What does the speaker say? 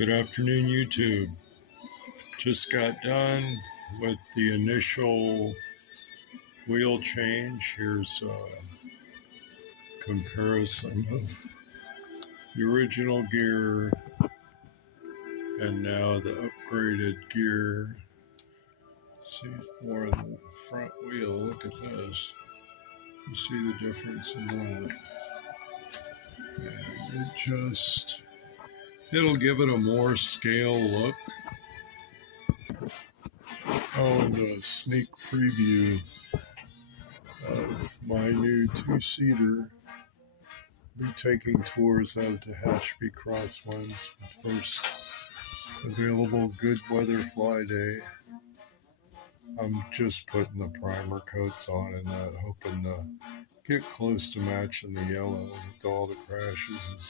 Good afternoon, YouTube. Just got done with the initial wheel change. Here's a comparison of the original gear and now the upgraded gear. See more of the front wheel. Look at this. You see the difference in that. And it'll give it a more scale look. And a sneak preview of my new two-seater. Be taking tours out of the Tehachapi Crosswinds first available good weather fly day. I'm just putting the primer coats on and that, hoping to get close to matching the yellow with all the crashes and